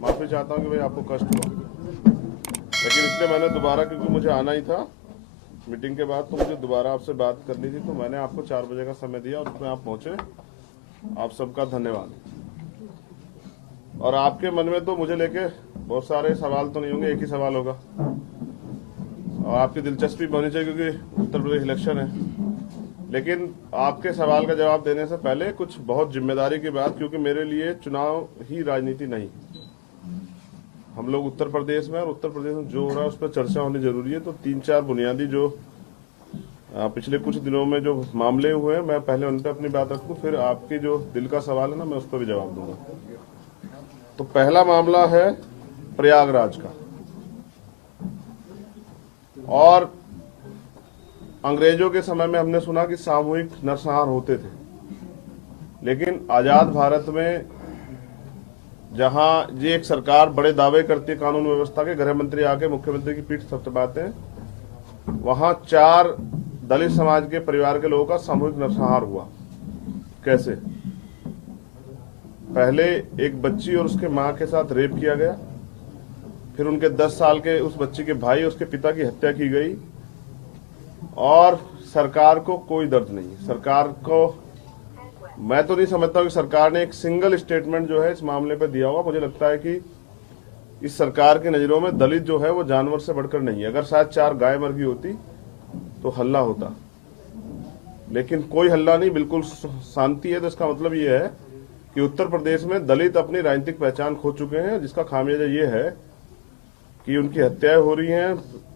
माफ़ी चाहता हूँ कि भाई आपको कष्ट हुआ, लेकिन इसलिए मैंने दोबारा, क्योंकि मुझे आना ही था मीटिंग के बाद, तो मुझे दोबारा आपसे बात करनी थी, तो मैंने आपको 4 बजे का समय दिया और उसमें आप पहुँचे। आप सबका धन्यवाद। और आपके मन में तो मुझे लेके बहुत सारे सवाल तो नहीं होंगे, एक ही सवाल होगा, और आपकी दिलचस्पी भी होनी चाहिए क्योंकि उत्तर प्रदेश इलेक्शन है। लेकिन आपके सवाल का जवाब देने से पहले कुछ बहुत जिम्मेदारी की बात, क्योंकि मेरे लिए चुनाव ही राजनीति नहीं, हम लोग उत्तर प्रदेश में, और उत्तर प्रदेश में जो हो रहा है उस पर चर्चा होनी जरूरी है। तो 3-4 बुनियादी जो पिछले कुछ दिनों में जो मामले हुए हैं, मैं पहले उन पर अपनी बात रखूं, फिर आपके जो दिल का सवाल है ना, मैं उस पर भी जवाब दूंगा। तो पहला मामला है प्रयागराज का। और अंग्रेजों के समय में हमने सुना कि सामूहिक नरसंहार होते थे, लेकिन आजाद भारत में जहां ये एक सरकार बड़े दावे करती है कानून व्यवस्था के, गृह मंत्री आके मुख्यमंत्री की पीठ थपथपाते हैं, वहां 4 दलित समाज के परिवार के लोगों का सामूहिक नरसंहार हुआ। कैसे? पहले एक बच्ची और उसके मां के साथ रेप किया गया, फिर उनके 10 साल के उस बच्ची के भाई और उसके पिता की हत्या की गई, और सरकार को कोई दर्द नहीं। सरकार को, मैं तो नहीं समझता कि सरकार ने एक सिंगल स्टेटमेंट जो है इस मामले पर दिया होगा। मुझे लगता है कि इस सरकार की नजरों में दलित जो है वो जानवर से बढ़कर नहीं है। अगर शायद 4 गाय मर गई होती तो हल्ला होता, लेकिन कोई हल्ला नहीं, बिल्कुल शांति है। तो इसका मतलब ये है कि उत्तर प्रदेश में दलित अपनी राजनीतिक पहचान खो चुके हैं, जिसका खामियाजा ये है कि उनकी हत्याएं हो रही हैं,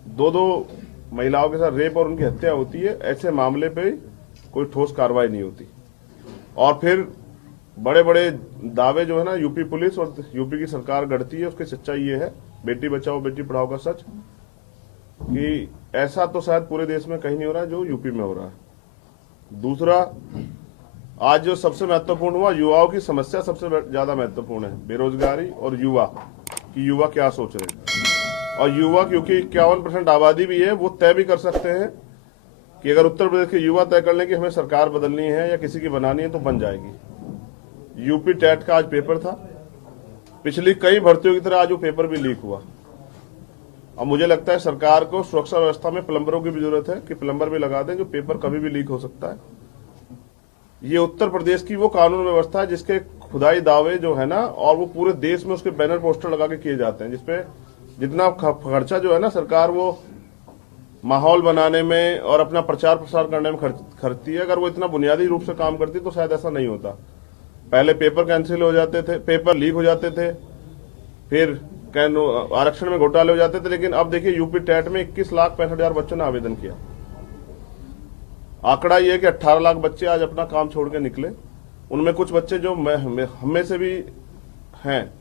2-2 महिलाओं के साथ रेप और उनकी हत्या होती है। ऐसे मामले पे कोई ठोस कार्रवाई नहीं होती। और फिर बड़े बड़े दावे जो है ना यूपी पुलिस और यूपी की सरकार गढ़ती है, उसकी सच्चाई ये है, बेटी बचाओ बेटी पढ़ाओ का सच, कि ऐसा तो शायद पूरे देश में कहीं नहीं हो रहा है जो यूपी में हो रहा है। दूसरा, आज जो सबसे महत्वपूर्ण हुआ, युवाओं की समस्या सबसे ज्यादा महत्वपूर्ण है, बेरोजगारी और युवा कि युवा क्या सोच रहे हैं। और युवा, क्योंकि 51% आबादी भी है, वो तय भी कर सकते हैं कि अगर उत्तर प्रदेश के युवा तय कर लें कि हमें सरकार बदलनी है या किसी की बनानी है तो बन जाएगी। यूपी टेट का आज पेपर था, पिछली कई भर्तियों की तरह आज वो पेपर भी लीक हुआ। अब मुझे लगता है सरकार को सुरक्षा व्यवस्था में प्लम्बरों की भी जरूरत है कि प्लम्बर भी लगा दें, जो पेपर कभी भी लीक हो सकता है। ये उत्तर प्रदेश की वो कानून व्यवस्था है जिसके खुदाई दावे जो है ना, और वो पूरे देश में उसके बैनर पोस्टर लगा के किए जाते हैं, जिसपे जितना खर्चा जो है ना सरकार वो माहौल बनाने में और अपना प्रचार प्रसार करने में खर्चती है। अगर वो इतना बुनियादी रूप से काम करती तो शायद ऐसा नहीं होता। पहले पेपर कैंसिल हो जाते थे, पेपर लीक हो जाते थे, फिर आरक्षण में घोटाले हो जाते थे। लेकिन अब देखिए यूपी टेट में 21,65,000 बच्चों ने आवेदन किया। आंकड़ा ये है कि 18 लाख बच्चे आज अपना काम छोड़ के निकले। उनमें कुछ बच्चे जो हमें से भी हैं,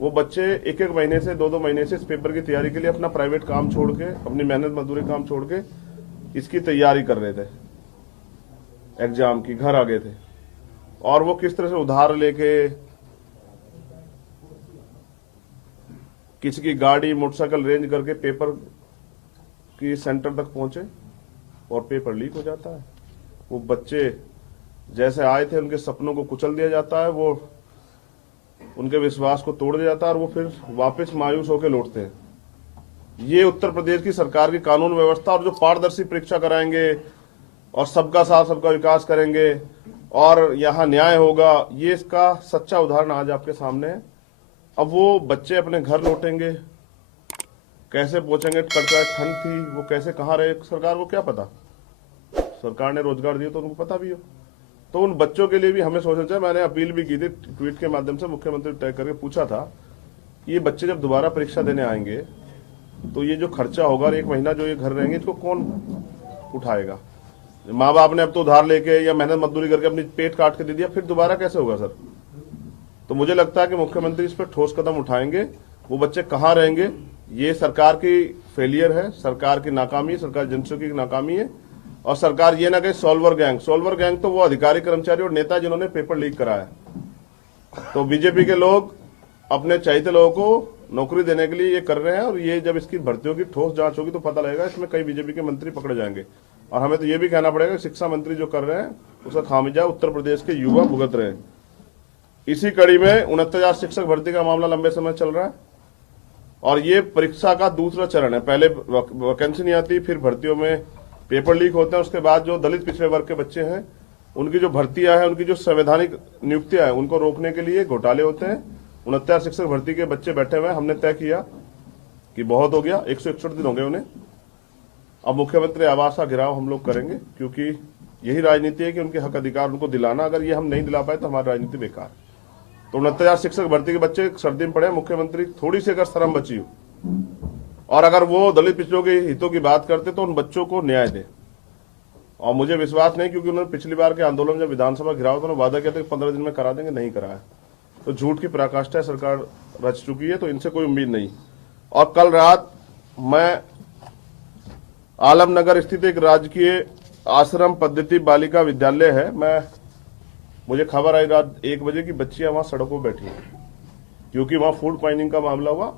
वो बच्चे 1-1 महीने से 2-2 महीने से इस पेपर की तैयारी के लिए अपना प्राइवेट काम छोड़ के, अपनी मेहनत मजदूरी काम छोड़ के इसकी तैयारी कर रहे थे, एग्जाम की, घर आ गए थे। और वो किस तरह से उधार लेके किसी की गाड़ी मोटरसाइकिल रेंज करके पेपर की सेंटर तक पहुंचे और पेपर लीक हो जाता है। वो बच्चे जैसे आए थे उनके सपनों को कुचल दिया जाता है, वो उनके विश्वास को तोड़ दिया जाता है और वो फिर वापस मायूस होकर लौटते हैं। ये उत्तर प्रदेश की सरकार की कानून व्यवस्था, और जो पारदर्शी परीक्षा कराएंगे और सबका साथ सबका विकास करेंगे और यहाँ न्याय होगा, ये इसका सच्चा उदाहरण आज आपके सामने है। अब वो बच्चे अपने घर लौटेंगे, कैसे पहुंचेंगे, कड़कड़ाहट ठंड थी, वो कैसे कहाँ रहे, सरकार को क्या पता। सरकार ने रोजगार दिया तो उनको पता भी हो। तो उन बच्चों के लिए भी हमें सोचना चाहिए। मैंने अपील भी की थी, ट्वीट के माध्यम से मुख्यमंत्री तय करके पूछा था कि ये बच्चे जब दोबारा परीक्षा देने आएंगे तो ये जो खर्चा होगा, 1 महीना जो ये घर रहेंगे, इसको कौन उठाएगा। माँ बाप ने अब तो उधार लेके या मेहनत मजदूरी करके अपनी पेट काट के दे दिया, फिर दोबारा कैसे होगा सर। तो मुझे लगता है कि मुख्यमंत्री इस पर ठोस कदम उठाएंगे। वो बच्चे कहाँ रहेंगे, ये सरकार की फेलियर है, सरकार की नाकामी है, सरकार जनशक्ति की नाकामी है। और सरकार ये ना कहे सॉल्वर गैंग तो वो अधिकारी कर्मचारी और नेता जिन्होंने पेपर लीक कराया। तो बीजेपी के लोग अपने चहेते लोगों को नौकरी देने के लिए ये कर रहे हैं, और ये जब इसकी भर्तियों की ठोस जांच होगी तो पता लगेगा, इसमें कई बीजेपी के मंत्री पकड़े जाएंगे। और हमें तो ये भी कहना पड़ेगा, शिक्षा मंत्री जो कर रहे हैं उसका खामियाजा उत्तर प्रदेश के युवा भुगत रहे हैं। इसी कड़ी में 69,000 शिक्षक भर्ती का मामला लंबे समय चल रहा है और ये परीक्षा का दूसरा चरण है। पहले वैकेंसी नहीं आती, फिर भर्तियों में पेपर लीक होते हैं, उसके बाद जो दलित पिछड़े वर्ग के बच्चे हैं उनकी जो भर्तियां हैं, उनकी जो संवैधानिक नियुक्तियां हैं, उनको रोकने के लिए घोटाले होते हैं। 69 शिक्षक भर्ती के बच्चे बैठे हुए हैं। हमने तय किया कि बहुत हो गया, 161 दिन हो गए उन्हें। अब मुख्यमंत्री आवास का घेराव हम लोग करेंगे, क्योंकि यही राजनीति है कि उनके हक अधिकार उनको दिलाना। अगर ये हम नहीं दिला पाए तो हमारी राजनीति बेकार है। तो 69,000 शिक्षक भर्ती के बच्चे सर्दी में पड़े, मुख्यमंत्री थोड़ी सी अगर शर्म बची हो और अगर वो दलित पिछड़ों के हितों की बात करते तो उन बच्चों को न्याय दे। और मुझे विश्वास नहीं, क्योंकि उन्होंने पिछली बार के आंदोलन जब विधानसभा घिराव तो उन्होंने वादा किया था कि 15 दिन में करा देंगे, नहीं कराया। तो झूठ की पराकाष्ठा सरकार रच चुकी है, तो इनसे कोई उम्मीद नहीं। और कल रात मैं आलमनगर स्थित एक राजकीय आश्रम पद्धति बालिका विद्यालय है, मुझे खबर आई रात 1 बजे की बच्चियां वहां सड़कों बैठी हैं, क्योंकि वहां फूड पॉइजनिंग का मामला हुआ।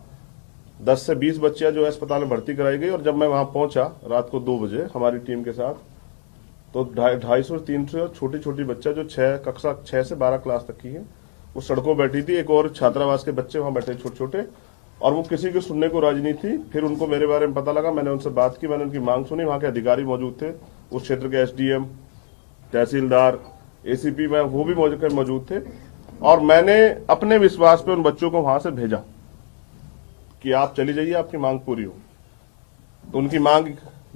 10 से 20 बच्चियां जो है अस्पताल में भर्ती कराई गई। और जब मैं वहां पहुंचा रात को 2 बजे हमारी टीम के साथ, तो 250 300 छोटी छोटी बच्चा जो कक्षा 6 से 12 क्लास तक की है वो सड़कों बैठी थी। एक और छात्रावास के बच्चे वहां बैठे छोटे छोटे, और वो किसी को सुनने को राजी नहीं थी। फिर उनको मेरे बारे में पता लगा, मैंने उनसे बात की, मैंने उनकी मांग सुनी। वहां के अधिकारी मौजूद थे, उस क्षेत्र के SDM, तहसीलदार, ACP में वो भी मौजूद थे। और मैंने अपने विश्वास पे उन बच्चों को वहां से भेजा कि आप चली जाइए, आपकी मांग पूरी हो। तो उनकी मांग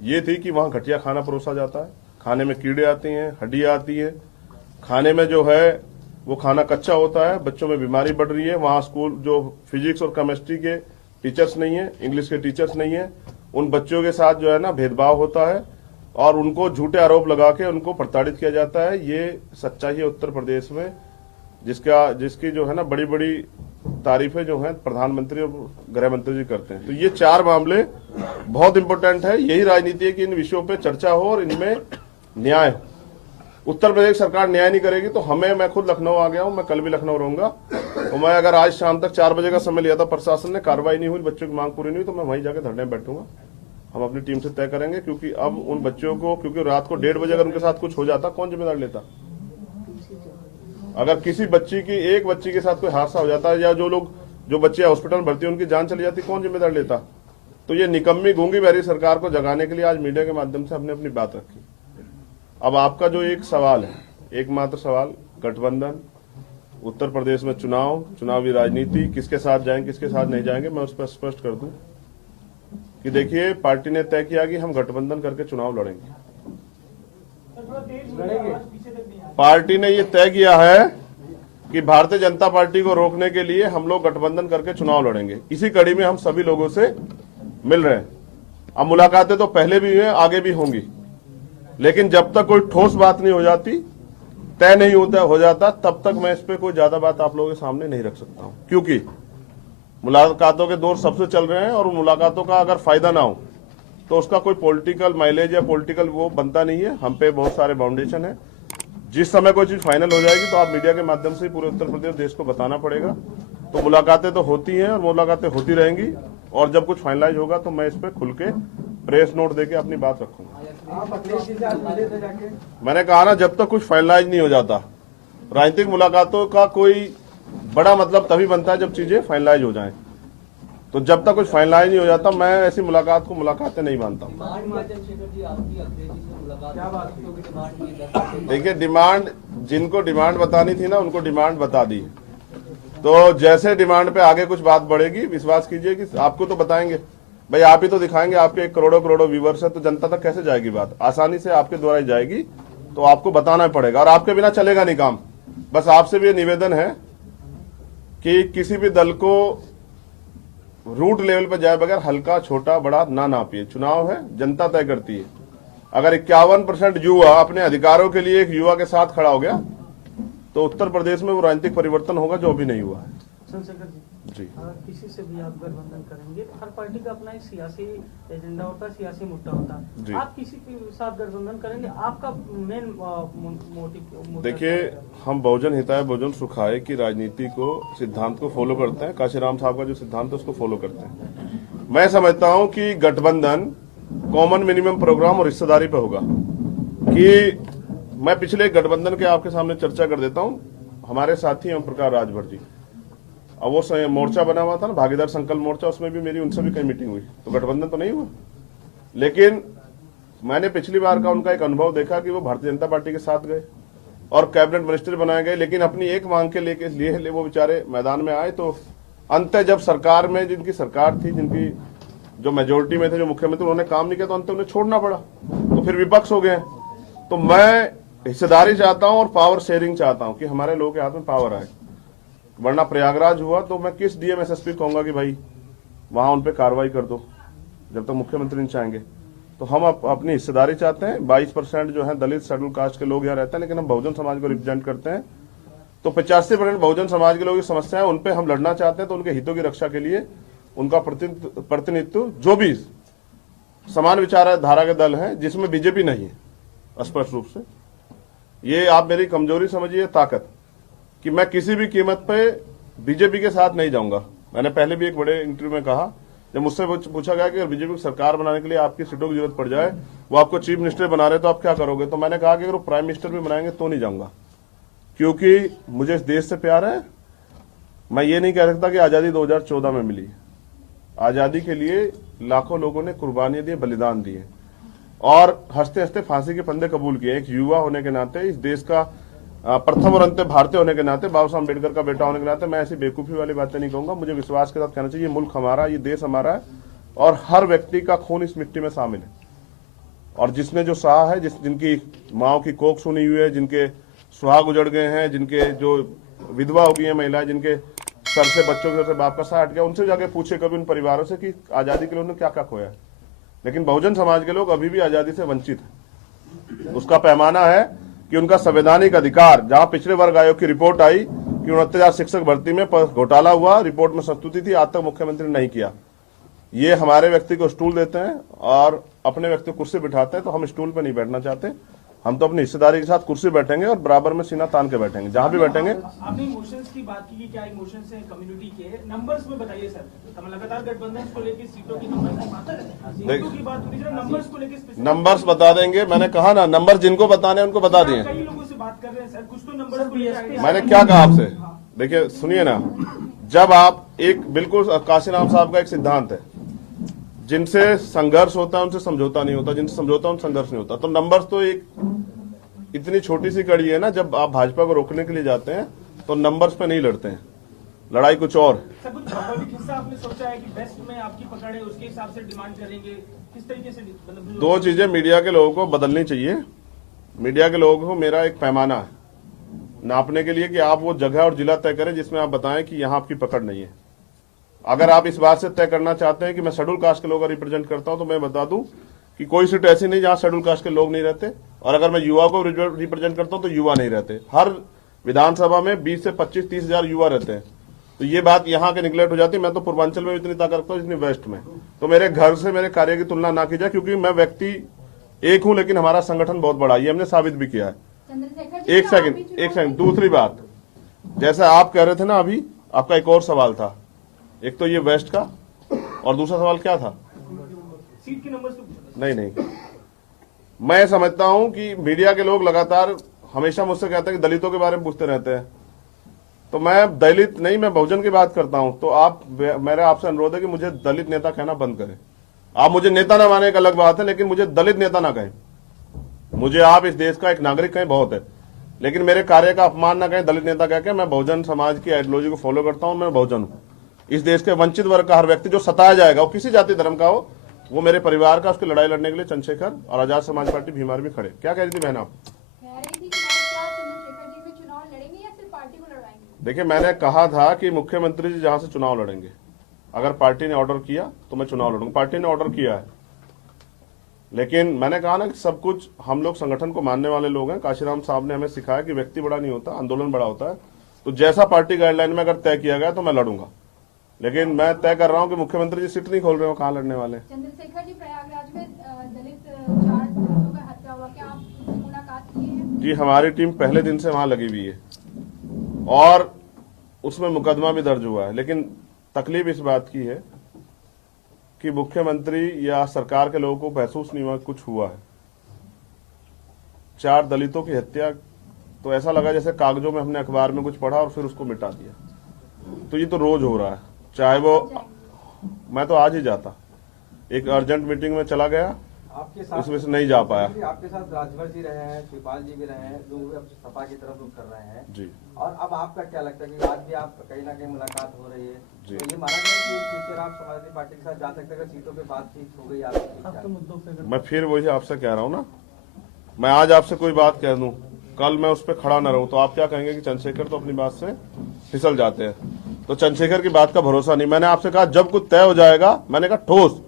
ये थी कि वहां घटिया खाना परोसा जाता है, खाने में कीड़े आते हैं, हड्डियां आती है, खाने में जो है वो खाना कच्चा होता है, बच्चों में बीमारी बढ़ रही है। वहां स्कूल जो फिजिक्स और केमिस्ट्री के टीचर्स नहीं है, इंग्लिश के टीचर्स नहीं है, उन बच्चों के साथ जो है ना भेदभाव होता है और उनको झूठे आरोप लगा के उनको प्रताड़ित किया जाता है। ये सच्चाई है उत्तर प्रदेश में, जिसकी जो है ना बड़ी बड़ी तारीफें जो है प्रधानमंत्री और गृह मंत्री जी करते हैं। तो ये 4 मामले बहुत इंपॉर्टेंट है। यही राजनीति है कि इन विषयों पे चर्चा हो और इनमें न्याय हो। उत्तर प्रदेश सरकार न्याय नहीं करेगी तो मैं खुद लखनऊ आ गया हूं, मैं कल भी लखनऊ रहूंगा। तो मैं अगर आज शाम तक 4 बजे का समय लिया था, प्रशासन ने कार्रवाई नहीं हुई, बच्चों की मांग पूरी नहीं हुई, तो मैं वहीं जाकर धरने में बैठूंगा। हम अपनी टीम से तय करेंगे, क्योंकि अब उन बच्चों को, क्योंकि रात को 1:30 बजे अगर उनके साथ कुछ हो जाता कौन जिम्मेदार लेता? अगर किसी एक बच्ची के साथ कोई हादसा हो जाता है या जो बच्चे हॉस्पिटल में भर्ती उनकी जान चली जाती, कौन जिम्मेदार लेता? तो ये निकम्मी गूंगी बहरी सरकार को जगाने के लिए आज मीडिया के माध्यम से हमने अपनी बात रखी। अब आपका जो एक सवाल है, एकमात्र सवाल, गठबंधन, उत्तर प्रदेश में चुनावी राजनीति, किसके साथ जाएंगे किसके साथ नहीं जाएंगे, मैं उस पर स्पष्ट कर दूं कि देखिए, पार्टी ने तय किया कि हम गठबंधन करके चुनाव लड़ेंगे। पार्टी ने ये तय किया है कि भारतीय जनता पार्टी को रोकने के लिए हम लोग गठबंधन करके चुनाव लड़ेंगे। इसी कड़ी में हम सभी लोगों से मिल रहे हैं। अब मुलाकातें तो पहले भी हुई हैं, आगे भी होंगी, लेकिन जब तक कोई ठोस बात नहीं हो जाती, तय नहीं हो जाता, तब तक मैं इस पे कोई ज्यादा बात आप लोगों के सामने नहीं रख सकता हूं। क्योंकि मुलाकातों के दौर सबसे चल रहे हैं और मुलाकातों का अगर फायदा ना हो तो उसका कोई पॉलिटिकल माइलेज या पॉलिटिकल वो बनता नहीं है। हम पे बहुत सारे बाउंडेशन है। जिस समय कोई चीज फाइनल हो जाएगी तो आप मीडिया के माध्यम से पूरे उत्तर प्रदेश देश को बताना पड़ेगा। तो मुलाकातें तो होती हैं और मुलाकातें होती रहेंगी, और जब कुछ फाइनलाइज होगा तो मैं इस पे खुल के प्रेस नोट देके अपनी बात रखूंगा। मैंने कहा ना, जब तक कुछ फाइनलाइज नहीं हो जाता, राजनीतिक मुलाकातों का कोई बड़ा मतलब तभी बनता है जब चीजें फाइनलाइज हो जाएं। तो जब तक कुछ फाइनलाइज नहीं हो जाता, मैं ऐसी मुलाकात को मुलाकातें नहीं मानता। देखिए, डिमांड, जिनको डिमांड बतानी थी ना, उनको डिमांड बता दी। तो जैसे डिमांड पे आगे कुछ बात बढ़ेगी, विश्वास कीजिए कि आपको तो बताएंगे। भाई आप ही तो दिखाएंगे, आपके करोड़ों व्यूवर्स है, तो जनता तक कैसे जाएगी बात? आसानी से आपके द्वारा ही जाएगी। तो आपको बताना पड़ेगा, और आपके बिना चलेगा नहीं काम। बस आपसे भी निवेदन है कि किसी भी दल को रूट लेवल पर जाए बगैर हल्का छोटा बड़ा ना नापिए। चुनाव है, जनता तय करती है। अगर 51% युवा अपने अधिकारों के लिए एक युवा के साथ खड़ा हो गया तो उत्तर प्रदेश में वो राजनीतिक परिवर्तन होगा जो अभी नहीं हुआ है। जी, किसी से भी आप गठबंधन करेंगे तो हर पार्टी का अपना एक सियासी एजेंडा होता है, सियासी मुद्दा होता है। आप किसी के साथ गठबंधन करेंगे, आपका मेन मोटिव? देखिए, हम बहुजन हिताय बहुजन सुखाय की राजनीति को, सिद्धांत को फॉलो करते हैं। काशीराम साहब का जो सिद्धांत है उसको फॉलो करते हैं। मैं समझता हूं कि गठबंधन कॉमन मिनिमम प्रोग्राम और हिस्सेदारी पे होगा। कि मैं पिछले गठबंधन के आपके सामने चर्चा कर देता हूं। हमारे साथी ओम प्रकाश राजभर जी, अब वो मोर्चा बना हुआ था ना भागीदार संकल्प मोर्चा, उसमें भी मेरी उनसे भी कई मीटिंग हुई, तो गठबंधन तो नहीं हुआ। लेकिन मैंने पिछली बार का उनका एक अनुभव देखा कि वो भारतीय जनता पार्टी के साथ गए और कैबिनेट मिनिस्टर बनाए गए, लेकिन अपनी एक मांग के लिए वो बेचारे मैदान में आए। तो अंत जब सरकार में जिनकी सरकार थी, जिनकी जो मेजोरिटी में थे, जो मुख्यमंत्री, उन्होंने काम नहीं किया तो अंत उन्हें छोड़ना पड़ा, तो फिर विपक्ष हो गए। तो मैं हिस्सेदारी चाहता हूं और पावर शेयरिंग चाहता हूं कि हमारे लोगों के हाथ में पावर आए, वरना प्रयागराज हुआ तो मैं किस डीएम एसएसपी कहूंगा कि भाई वहां उन पे कार्रवाई कर दो, जब तक मुख्यमंत्री नहीं चाहेंगे। तो हम अपनी हिस्सेदारी चाहते हैं। 22% जो है दलित शेड्यूल कास्ट के लोग यहाँ रहते हैं, लेकिन हम बहुजन समाज को रिप्रेजेंट करते हैं, तो 85% बहुजन समाज के लोगों की समस्या है, उन पे हम लड़ना चाहते हैं। तो उनके हितों की रक्षा के लिए उनका प्रतिनिधित्व, जो भी समान विचारधारा के दल हैं, जिसमें बीजेपी नहीं है स्पष्ट रूप से, ये आप मेरी कमजोरी समझिए, ताकत, कि मैं किसी भी कीमत पे बीजेपी के साथ नहीं जाऊंगा। मैंने पहले भी एक बड़े इंटरव्यू में कहा, जब मुझसे पूछा गया कि अगर बीजेपी की सरकार बनाने के लिए आपकी सीटों की जरूरत पड़ जाए, वो आपको चीफ मिनिस्टर बना रहे तो आप क्या करोगे? तो मैंने कहा कि अगर वो प्राइम मिनिस्टर भी बनाएंगे तो नहीं जाऊंगा, क्योंकि मुझे इस देश से प्यार है। मैं ये नहीं कह सकता कि आजादी 2014 में मिली। आजादी के लिए लाखों लोगों ने कुर्बानियां दी, बलिदान दिए और हंसते हंसते फांसी के फंदे कबूल किए। एक युवा होने के नाते, इस देश का प्रथम और अंतिम भारतीय होने के नाते, बाबा साहब अम्बेडकर का बेटा होने के नाते, मैं ऐसी बेवकूफी वाली बातें नहीं कहूंगा। मुझे विश्वास के साथ कहना चाहिए, ये मुल्क हमारा, ये देश हमारा है और हर व्यक्ति का खून इस मिट्टी में शामिल है। और जिसने जो सहा है, जिनकी माओ की कोख सुनी हुई है, जिनके सुहाग उजड़ गए हैं, जिनके जो विधवा हो गई है महिलाएं, जिनके सर से बच्चों के सर से बाप का सहा हट गया, उनसे जाके पूछे कभी उन परिवारों से कि आजादी के लिए उन्होंने क्या क्या खोया। लेकिन बहुजन समाज के लोग अभी भी आजादी से वंचित है। उसका पैमाना है कि उनका संवैधानिक अधिकार, जहां पिछड़े वर्ग आयोग की रिपोर्ट आई कि 69,000 शिक्षक भर्ती में घोटाला हुआ, रिपोर्ट में संस्तुति थी, आज तक मुख्यमंत्री ने नहीं किया। ये हमारे व्यक्ति को स्टूल देते हैं और अपने व्यक्ति को कुर्सी बिठाते हैं, तो हम स्टूल पर नहीं बैठना चाहते। हम तो अपनी हिस्सेदारी के साथ कुर्सी बैठेंगे और बराबर में सीना तान के बैठेंगे, जहां भी बैठेंगे। आपने इमोशंस की बात की, क्या इमोशंस है कम्युनिटी के, नंबर्स में बताइए सर। लगातार गठबंधन को लेकर सीटों की नंबर्स की बात है, नंबर्स को लेकर नंबर्स बता देंगे। मैंने कहा ना, नंबर जिनको बताने हैं उनको बता दिए। कई लोगों से बात कर रहे हैं सर, कुछ तो नंबर। मैंने क्या कहा आपसे, देखिए सुनिए ना, जब आप एक, बिल्कुल काशीराम साहब का एक सिद्धांत है, जिनसे संघर्ष होता है उनसे समझौता नहीं होता, जिनसे समझौता उनसे संघर्ष नहीं होता। तो नंबर्स तो एक इतनी छोटी सी कड़ी है ना, जब आप भाजपा को रोकने के लिए जाते हैं तो नंबर्स पे नहीं लड़ते हैं, लड़ाई कुछ और। सर, कुछ भौगोलिक हिस्सा आपने सोचा है कि वेस्ट में आपकी पकड़ है, उसके हिसाब से डिमांड करेंगे, किस तरीके से? मतलब दो चीजें मीडिया के लोगों को बदलनी चाहिए। मीडिया के लोगों को मेरा एक पैमाना है नापने के लिए कि आप वो जगह और जिला तय करें जिसमें आप बताएं कि यहाँ आपकी पकड़ नहीं है। अगर आप इस बात से तय करना चाहते हैं कि मैं शेड्यूल कास्ट के लोगों का रिप्रेजेंट करता हूं, तो मैं बता दूं कि कोई सीट ऐसी नहीं जहां शेड्यूल कास्ट के लोग नहीं रहते। और अगर मैं युवा को रिप्रेजेंट करता हूं तो युवा नहीं रहते। हर विधानसभा में 20 से 25-30 हजार युवा रहते हैं। तो ये बात यहाँ के निगलेक्ट हो जाती है। मैं तो पूर्वांचल में इतनी ताकत रखता हूँ जितनी वेस्ट में। तो मेरे घर से मेरे कार्य की तुलना ना की जाए, क्योंकि मैं व्यक्ति एक हूं, लेकिन हमारा संगठन बहुत बड़ा, ये हमने साबित भी किया है। एक सेकंड, दूसरी बात, जैसा आप कह रहे थे ना अभी, आपका एक और सवाल था, एक तो ये वेस्ट का, और दूसरा सवाल क्या था? सीट के नंबर। नहीं, मैं समझता हूं कि मीडिया के लोग लगातार हमेशा मुझसे कहते हैं कि दलितों के बारे में पूछते रहते हैं। तो मैं दलित नहीं, मैं बहुजन की बात करता हूं। तो आप, मेरा आपसे अनुरोध है कि मुझे दलित नेता कहना बंद करें। आप मुझे नेता ना माने एक अलग बात है, लेकिन मुझे दलित नेता ना कहें। मुझे आप इस देश का एक नागरिक कहें बहुत है, लेकिन मेरे कार्य का अपमान ना कहें दलित नेता कह के। मैं बहुजन समाज की आइडियोलॉजी को फॉलो करता हूं, मैं बहुजन हूं। इस देश के वंचित वर्ग का हर व्यक्ति जो सताया जाएगा, वो किसी जाति धर्म का हो, वो मेरे परिवार का, उसकी लड़ाई लड़ने के लिए चंद्रशेखर और आजाद समाज पार्टी भीमार भी खड़े। क्या कह रही थी बहन आप? देखिए, मैंने कहा था कि मुख्यमंत्री जी जहां से चुनाव लड़ेंगे, अगर पार्टी ने ऑर्डर किया तो मैं चुनाव लड़ूंगा। पार्टी ने ऑर्डर किया है, लेकिन मैंने कहा ना कि सब कुछ, हम लोग संगठन को मानने वाले लोग हैं। काशीराम साहब ने हमें सिखाया कि व्यक्ति बड़ा नहीं होता, आंदोलन बड़ा होता है। तो जैसा पार्टी गाइडलाइन में अगर तय किया गया तो मैं लड़ूंगा, लेकिन मैं तय कर रहा हूं कि मुख्यमंत्री जी सीट नहीं खोल रहे हो, कहां लड़ने वाले। चंद्रशेखर जी, प्रयागराज में दलित 4 दलितों का हत्या हुआ, क्या आप उनसे मुलाकात किए हैं? जी, हमारी टीम पहले दिन से वहां लगी हुई है और उसमें मुकदमा भी दर्ज हुआ है। लेकिन तकलीफ इस बात की है कि मुख्यमंत्री या सरकार के लोगों को महसूस नहीं हुआ कुछ हुआ है। 4 दलितों की हत्या तो ऐसा लगा जैसे कागजों में हमने अखबार में कुछ पढ़ा और फिर उसको मिटा दिया। तो ये तो रोज हो रहा है, चाहे वो, मैं तो आज ही जाता, एक अर्जेंट मीटिंग में चला गया, आपके साथ इसमें से नहीं जा पाया। आपके साथ राजभर जी रहे हैं, शिवपाल जी भी रहे हैं, लोग अब सपा की तरफ रुख कर रहे हैं जी। और अब आपका क्या लगता है कि आज भी आप कहीं ना कहीं मुलाकात हो रही है, जी। तो ये माना जाए कि फ्यूचर आप समाजवादी पार्टी के साथ जा सकते हैं अगर सीटों पे बातचीत हो गई आपकी? आपके मुद्दों पे मैं फिर वही आपसे कह रहा हूँ ना, मैं आज आपसे कोई बात कह दूं, कल मैं उस पर खड़ा न रहूं तो आप क्या कहेंगे कि चंद्रशेखर तो अपनी बात से फिसल जाते हैं। तो चंद्रशेखर की बात का भरोसा नहीं। मैंने आपसे कहा जब कुछ तय हो जाएगा, मैंने कहा ठोस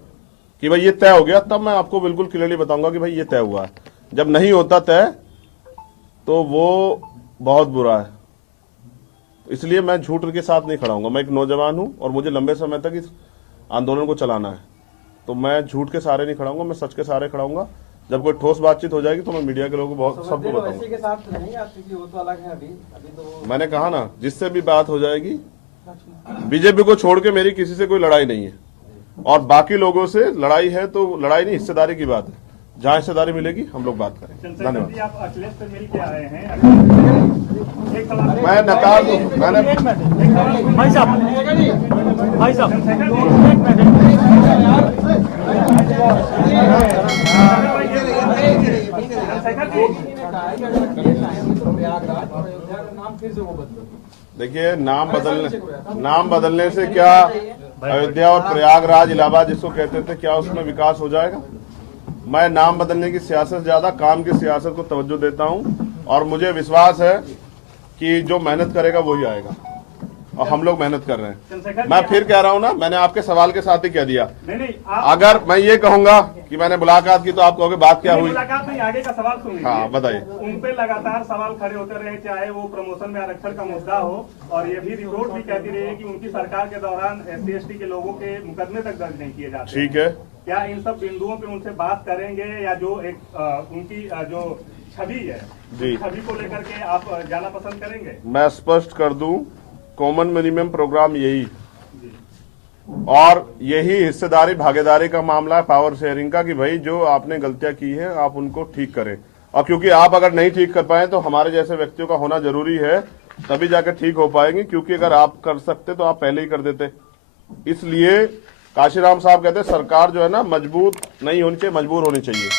कि भाई ये तय हो गया, तब मैं आपको बिल्कुल क्लियरली बताऊंगा कि भाई ये तय हुआ है। जब नहीं होता तय तो वो बहुत बुरा है। इसलिए मैं झूठ के साथ नहीं खड़ा हूंगा। मैं एक नौजवान हूं और मुझे लंबे समय तक इस आंदोलन को चलाना है, तो मैं झूठ के सहारे नहीं खड़ा हूंगा, मैं सच के सहारे खड़ा हूंगा। जब कोई ठोस बातचीत हो जाएगी तो मैं मीडिया के लोगों को बहुत सबको बताऊंगा। के साथ नहीं आती कि वो तो अलग है, अभी तो मैंने कहा ना, जिससे भी बात हो जाएगी, बीजेपी को छोड़ के मेरी किसी से कोई लड़ाई नहीं है, और बाकी लोगों से लड़ाई है तो लड़ाई नहीं, हिस्सेदारी की बात है। जहां हिस्सेदारी मिलेगी हम लोग बात करें। धन्यवाद। आप अखिलेश से मिल के आए हैं, मैं नकार दूं, मैंने भाई साहब, भाई साहब, नाम फिर से वो बदलो। देखिए, नाम बदलने से क्या अयोध्या और प्रयागराज, इलाहाबाद जिसको कहते थे, क्या उसमें विकास हो जाएगा? मैं नाम बदलने की सियासत से ज्यादा काम की सियासत को तवज्जो देता हूं, और मुझे विश्वास है कि जो मेहनत करेगा वही आएगा, और हम लोग मेहनत कर रहे हैं। मैं फिर कह रहा हूं ना, मैंने आपके सवाल के साथ ही कह दिया। अगर मैं ये कहूंगा कि मैंने मुलाकात की तो आप कहोगे बात क्या हुई? मुलाकात नहीं, आगे का सवाल सुनिए। हाँ, बताइए। उन पे लगातार सवाल खड़े होते रहे, चाहे वो प्रमोशन में आरक्षण का मुद्दा हो, और ये भी रिपोर्ट भी कहती रही है कि उनकी सरकार के दौरान SC/ST के लोगों के मुकदमे तक दर्ज नहीं किए जाते। ठीक है, क्या इन सब बिंदुओं पे उनसे बात करेंगे, या जो एक उनकी जो छवि है, जी, छवि को लेकर के आप जाना पसंद करेंगे? मैं स्पष्ट कर दूं, कॉमन मिनिमम प्रोग्राम यही, और यही हिस्सेदारी भागीदारी का मामला है, पावर शेयरिंग का, कि भाई जो आपने गलतियां की है आप उनको ठीक करें। और क्योंकि आप अगर नहीं ठीक कर पाए तो हमारे जैसे व्यक्तियों का होना जरूरी है, तभी जाकर ठीक हो पाएंगे। क्योंकि अगर आप कर सकते तो आप पहले ही कर देते। इसलिए काशीराम साहब कहते सरकार जो है ना, मजबूत नहीं होनी चाहिए, मजबूर होनी चाहिए।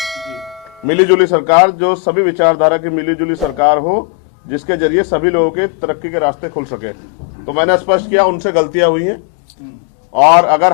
मिलीजुली सरकार, जो सभी विचारधारा की मिलीजुली सरकार हो, जिसके जरिए सभी लोगों के तरक्की के रास्ते खुल सके। तो मैंने स्पष्ट किया उनसे गलतियां हुई हैं, और अगर